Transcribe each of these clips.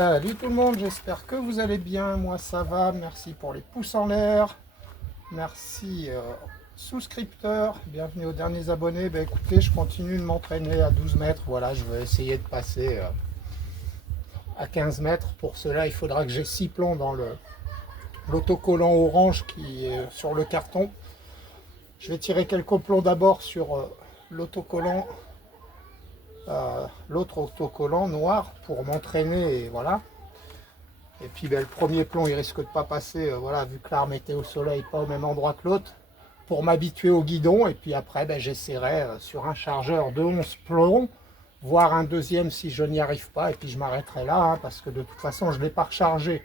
Salut tout le monde, j'espère que vous allez bien, moi ça va, merci pour les pouces en l'air, merci souscripteurs, bienvenue aux derniers abonnés. Ben, écoutez, je continue de m'entraîner à 12 mètres, voilà, je vais essayer de passer à 15 mètres. Pour cela, il faudra que j'ai 6 plombs dans l'autocollant orange qui est sur le carton. Je vais tirer quelques plombs d'abord sur l'autocollant, l'autre autocollant noir pour m'entraîner et voilà. Et puis ben, le premier plomb il risque de pas passer, voilà, vu que l'arme était au soleil, pas au même endroit que l'autre, pour m'habituer au guidon. Et puis après ben, j'essaierai sur un chargeur de 11 plombs, voire un deuxième si je n'y arrive pas, et puis je m'arrêterai là, hein, parce que de toute façon je ne l'ai pas rechargé.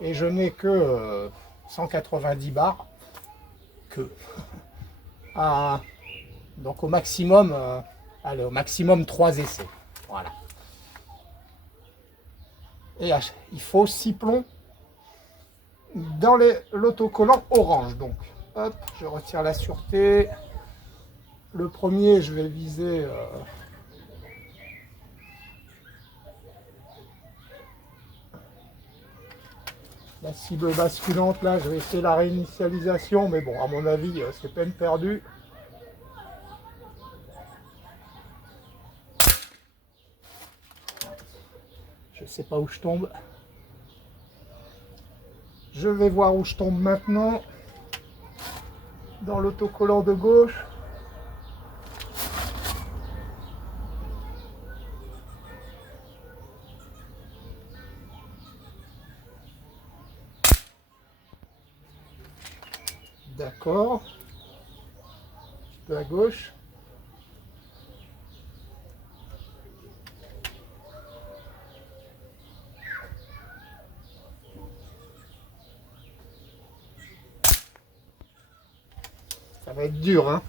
Et je n'ai que 190 bars, que. Ah, donc au maximum, allez, au maximum 3 essais. Voilà. Et il faut 6 plombs dans l'autocollant orange. Donc, hop, je retire la sûreté. Le premier, je vais viser la cible basculante. Là, je vais essayer la réinitialisation, mais bon, à mon avis, c'est peine perdue. Je sais pas où je tombe. Je vais voir où je tombe maintenant. Dans l'autocollant de gauche. D'accord. Un petit peu à gauche. Ça va être dur, hein.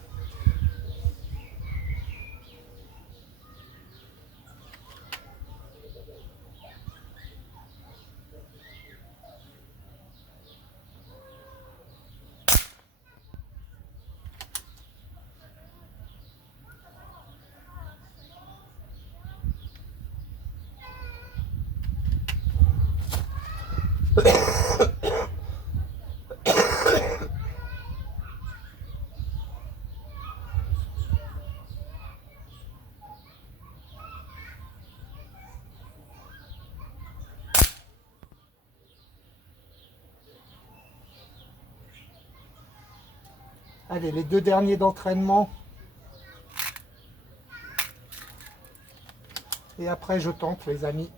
Allez, les 2 derniers d'entraînement. Et après, je tente, les amis.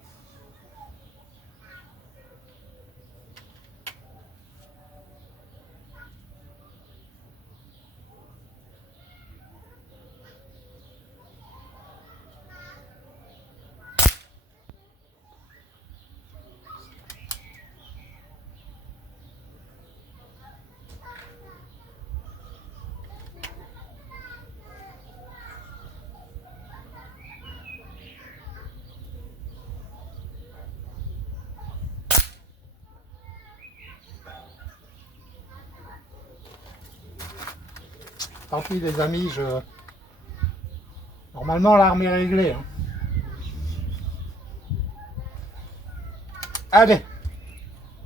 Tant pis les amis, normalement l'arme est réglée. Hein. Allez,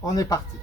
on est parti.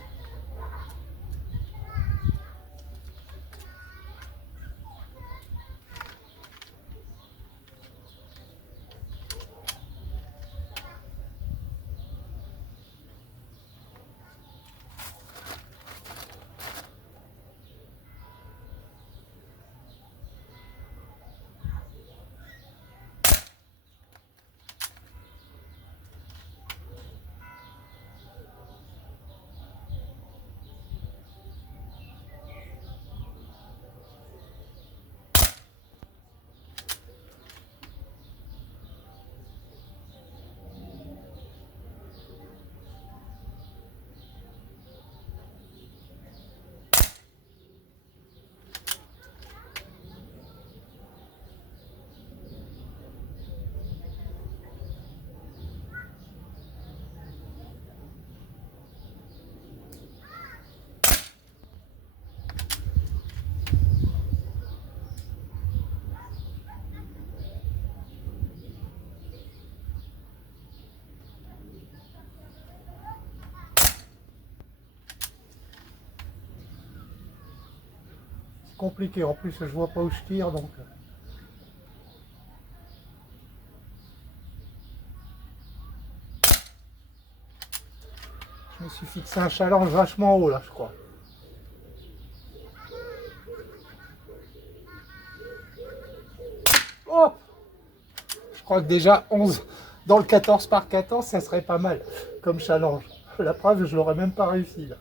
compliqué. En plus, je vois pas où je tire, donc... Je me suis fixé un challenge vachement haut, là, je crois. Oh! Je crois que déjà 11 dans le 14 par 14, ça serait pas mal comme challenge. La preuve, je l'aurais même pas réussi, là.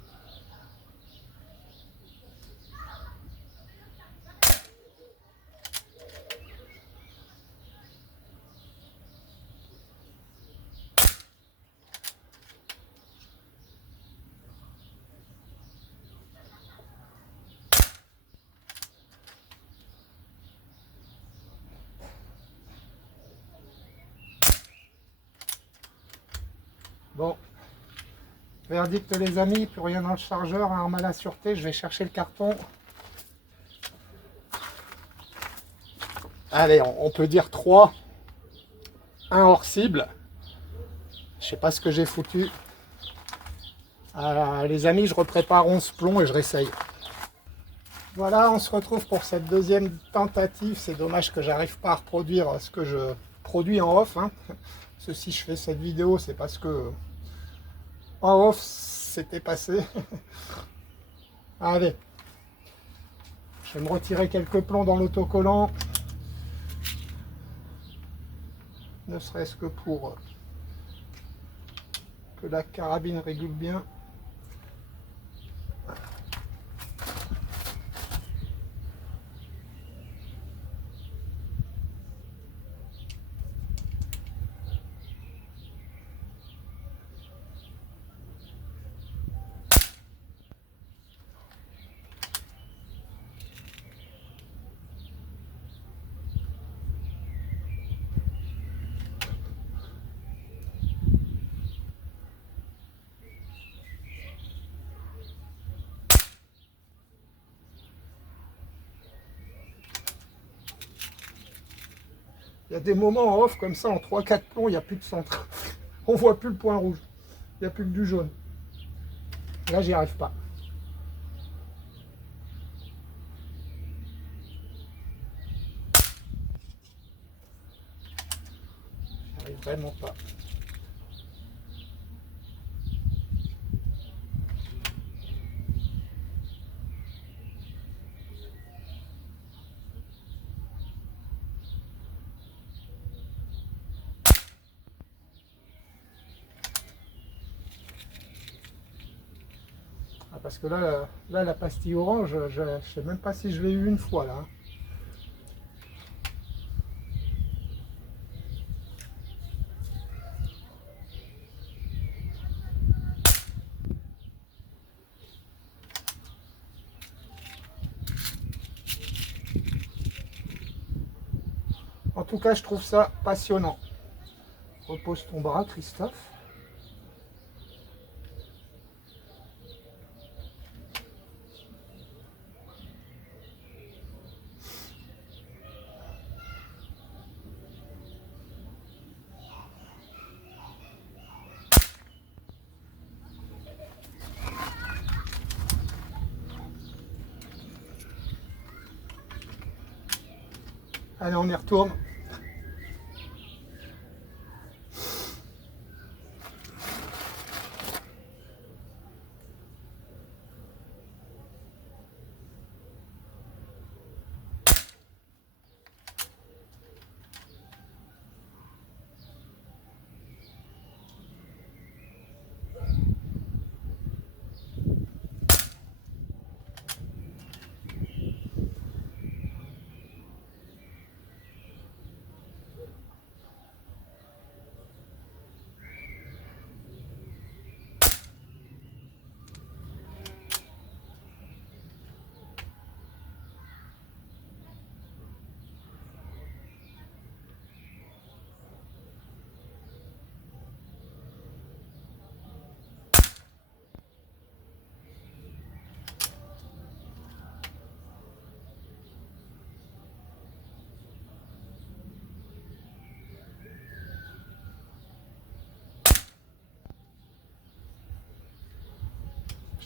Bon, verdict les amis, plus rien dans le chargeur, arme à la sûreté, je vais chercher le carton. Allez, on peut dire 3, 1 hors cible. Je sais pas ce que j'ai foutu. Les amis, je reprépare 11 plombs et je réessaye. Voilà, on se retrouve pour cette deuxième tentative. C'est dommage que j'arrive pas à reproduire ce que je produis en off, hein. Si je fais cette vidéo, c'est parce que en off, c'était passé. Allez, je vais me retirer quelques plombs dans l'autocollant. Ne serait-ce que pour que la carabine régule bien. Il y a des moments en off comme ça, en 3-4 plombs, il n'y a plus de centre. On voit plus le point rouge. Il n'y a plus que du jaune. Là, j'y arrive pas. J'y arrive vraiment pas. Ah, parce que là, la pastille orange, je ne sais même pas si je l'ai eu une fois là. En tout cas, je trouve ça passionnant. Repose ton bras, Christophe. Allez, on y retourne.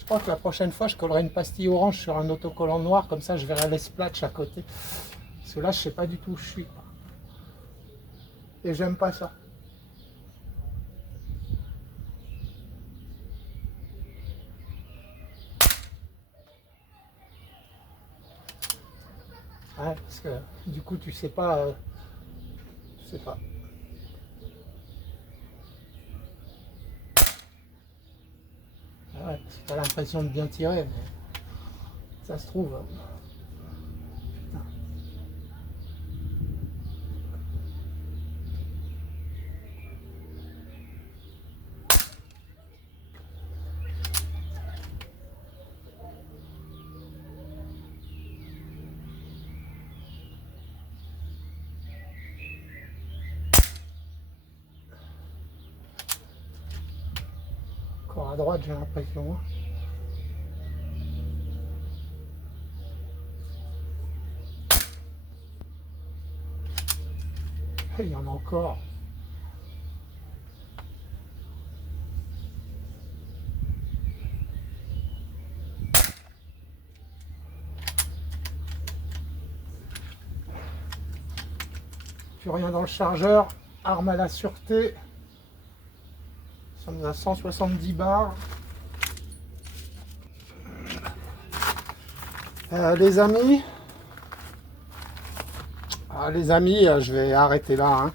crois que la prochaine fois, je collerai une pastille orange sur un autocollant noir, comme ça je verrai les splatchs à côté. Parce que là, je sais pas du tout où je suis. Et j'aime pas ça. Ouais, parce que du coup, tu sais pas. Tu sais pas. Ouais, c'est pas l'impression de bien tirer, mais ça se trouve. Encore à droite, j'ai l'impression. Hein. Il y en a encore. Plus rien dans le chargeur. Arme à la sûreté. Nous sommes à 170 bars. Les amis, je vais arrêter là. Hein.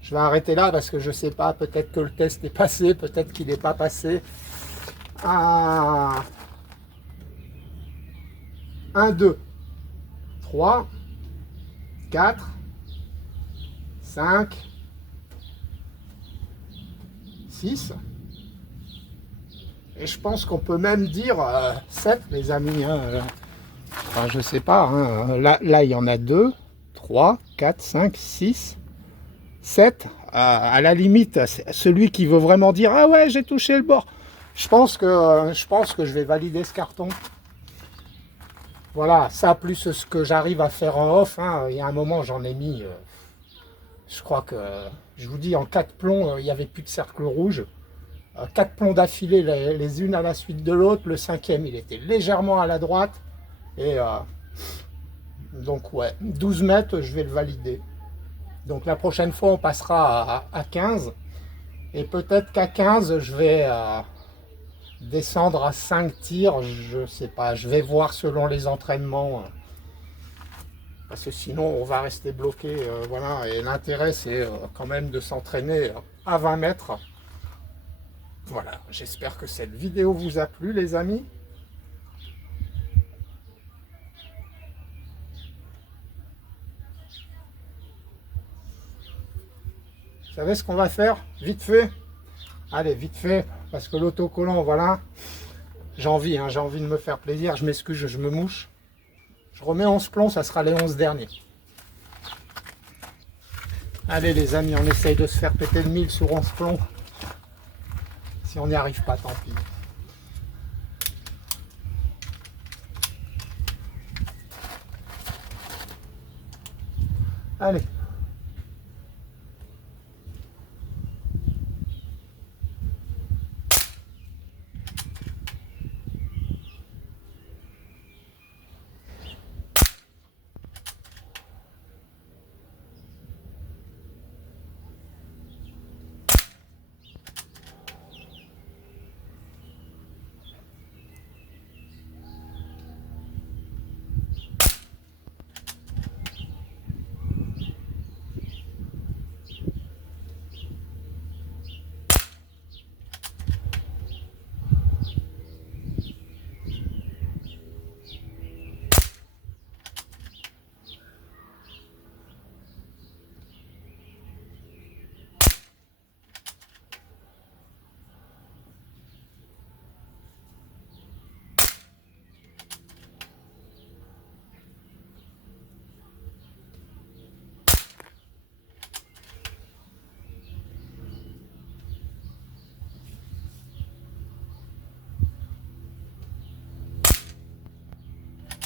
Je vais arrêter là parce que je sais pas, peut-être que le test est passé, peut-être qu'il n'est pas passé. 1, 2, 3, 4, 5, 6. Et je pense qu'on peut même dire 7, les amis. Hein. Enfin, je sais pas. Hein. Là, il y en a 2, 3, 4, 5, 6. 7, à la limite, celui qui veut vraiment dire ah ouais j'ai touché le bord, je pense que je vais valider ce carton. Voilà, ça plus ce que j'arrive à faire en off. Hein. Il y a un moment j'en ai mis, je crois que je vous dis en 4 plombs, il n'y avait plus de cercle rouge. 4 plombs d'affilée les unes à la suite de l'autre. Le 5e il était légèrement à la droite. Et donc ouais, 12 mètres je vais le valider. Donc la prochaine fois, on passera à 15. Et peut-être qu'à 15, je vais descendre à 5 tirs. Je sais pas, je vais voir selon les entraînements. Parce que sinon, on va rester bloqué. Voilà. Et l'intérêt, c'est quand même de s'entraîner à 20 mètres. Voilà. J'espère que cette vidéo vous a plu, les amis. Vous savez ce qu'on va faire? Vite fait. Allez, vite fait. Parce que l'autocollant, voilà. J'ai envie de me faire plaisir. Je m'excuse, je me mouche. Je remets 11 plombs, ça sera les 11 derniers. Allez les amis, on essaye de se faire péter le 1000 sur 11 plombs. Si on n'y arrive pas, tant pis. Allez.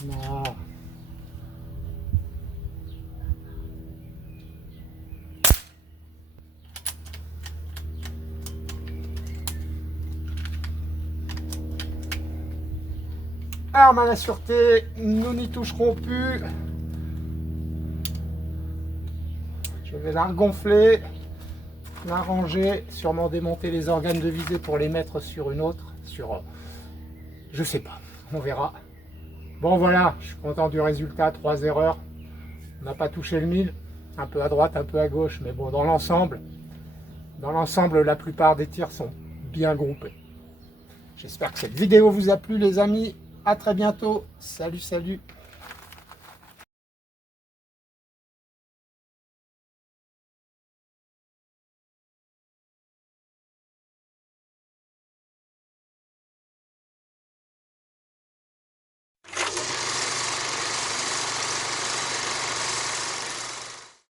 Non. Arme à la sûreté, nous n'y toucherons plus. Je vais la regonfler, la ranger, sûrement démonter les organes de visée pour les mettre sur une autre, je sais pas, on verra. Bon voilà, je suis content du résultat, 3 erreurs. On n'a pas touché le 1000, un peu à droite, un peu à gauche, mais bon, dans l'ensemble, la plupart des tirs sont bien groupés. J'espère que cette vidéo vous a plu les amis. À très bientôt. Salut, salut.